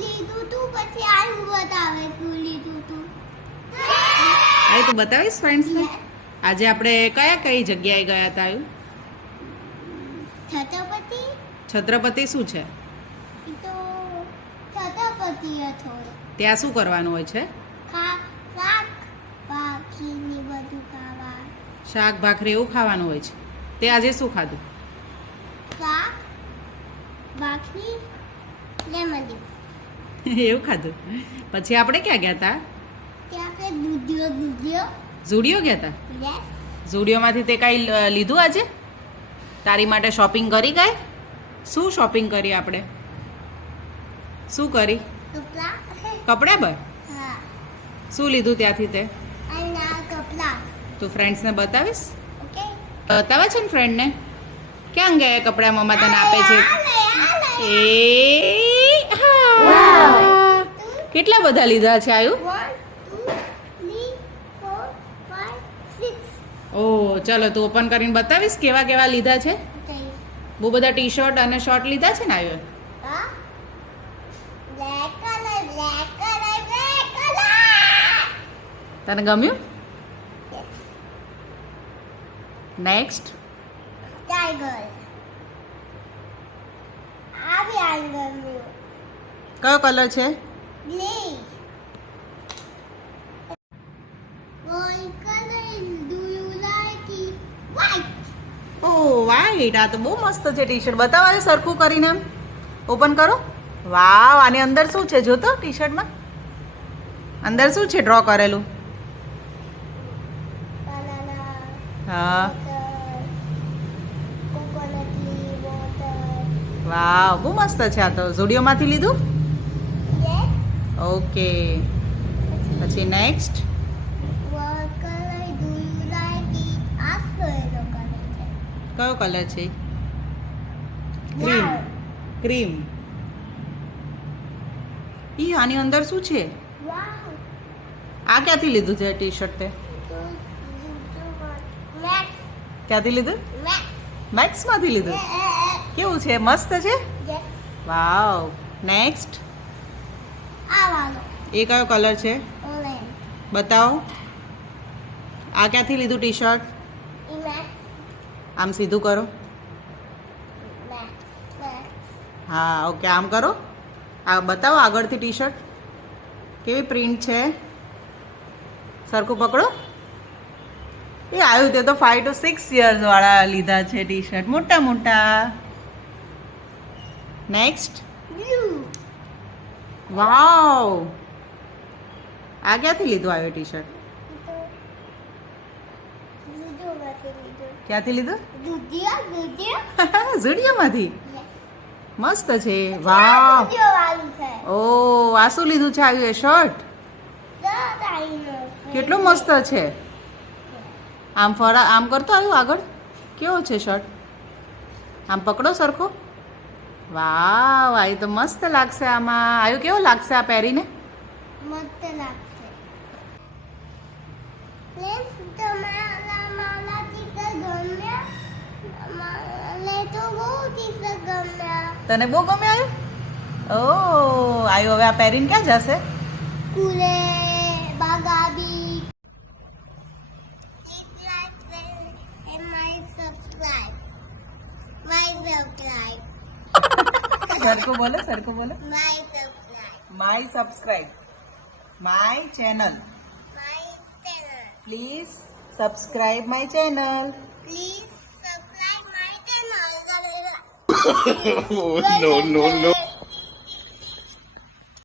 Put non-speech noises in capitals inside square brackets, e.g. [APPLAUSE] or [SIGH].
લીધું તું પછી આનું બતાવે તું લીધું તું. આય તું બતાવીશ ફ્રેન્ડ્સને આજે આપણે કયા કઈ જગ્યાએ ગયા હતા આયુ છત્રપતિ? છત્રપતિ શું છે? તો છત્રપતિ હતો ત્યાં શું કરવાનું હોય છે? શાક બધું ખાવા શાક ભાખરી એવું ખાવાનું હોય છે. તે આજે શું ખાધું? બાકી લેમન [LAUGHS] એવું ખાધું? પછી આપણે ક્યાં ગયા હતા ત્યાં દૂધિયો દૂધિયો. ઝુડિયો ગયા હતા ઝુડિયોમાંથી તે કાંઈ લીધું આજે? તારી માટે શોપિંગ કરી ગઈ શું શોપિંગ કરી આપણે? શું કરી? કપડાં. પર શું લીધું ત્યાંથી તે? તું ફ્રેન્ડ્સને બતાવીશ? બતાવે છે ને ફ્રેન્ડને ક્યાં ગયા કપડાં મમ્મા તને આપે છે? એ કેટલા બધા લીધા છે આયુ? ઓ ચલો તું ઓપન કરીને બતાવીશ કેવા કેવા લીધા છે? બહુ બધા ટી શર્ટ અને શોર્ટ લીધા છે ને આયુ તને ગમ્યું? નેક્સ્ટ કયો કલર છે? Oh, white. આ તો બહુ મસ્ત છે ટી શર્ટ બતાવો સરખું કરીને. એમ ઓપન કરો. વાવ, આની અંદર શું છે? જોતો ટી શર્ટમાં અંદર શું છે? ડ્રો કરેલું. હા. વાવ બહુ મસ્ત છે આ તો. ઝુડિયોમાંથી લીધું? ઓકે. પછી? નેક્સ્ટ કયો કલર છે? ક્રીમ. ક્રીમ. ઈ આની અંદર શું છે? આ ક્યાંથી લીધું છે ટી શર્ટ તે ક્યાંથી લીધું? મેક્સમાંથી લીધું? કેવું છે? મસ્ત છે? વાવ નેક્સ્ટ એ કયો કલર છે? બતાવો. આ ક્યાંથી લીધું ટી શર્ટ આમ સીધું કરો. હા ઓકે આમ કરો. આ બતાવો આગળથી ટી શર્ટ કેવી પ્રિન્ટ છે? સરખું પકડો. એ આવ્યું તે તો ફાઈવ ટુ સિક્સ યર્સ વાળા લીધા છે ટી શર્ટ મોટા મોટા. નેક્સ્ટ વાવ આ ક્યાંથી લીધું આવ્યું ટી શર્ટ ક્યાંથી લીધું? દૂધિયા મસ્ત છે. વાવ ઓ આ શું લીધું છે આવ્યું એ શર્ટ કેટલું મસ્ત છે. આમ ફરા આમ કરતો આવ્યું આગળ? કેવો છે શર્ટ આમ પકડો સરખો? વાવ આ તો મસ્ત લાગશે આમાં. આયુ કેવો લાગશે આ પહેરીને? મસ્ત લાગશે. પ્લીઝ તમારા મારા ટીચર ગમ્યા? લે તો બહુ ટીચર ગમ્યા. તને બહુ ગમે આવ્યું ઓ આયુ હવે આ પહેરીને ક્યાં જશે? કુલે सर को बोलो सर को बोलो my subscribe my channel please subscribe my channel please subscribe my channel no no no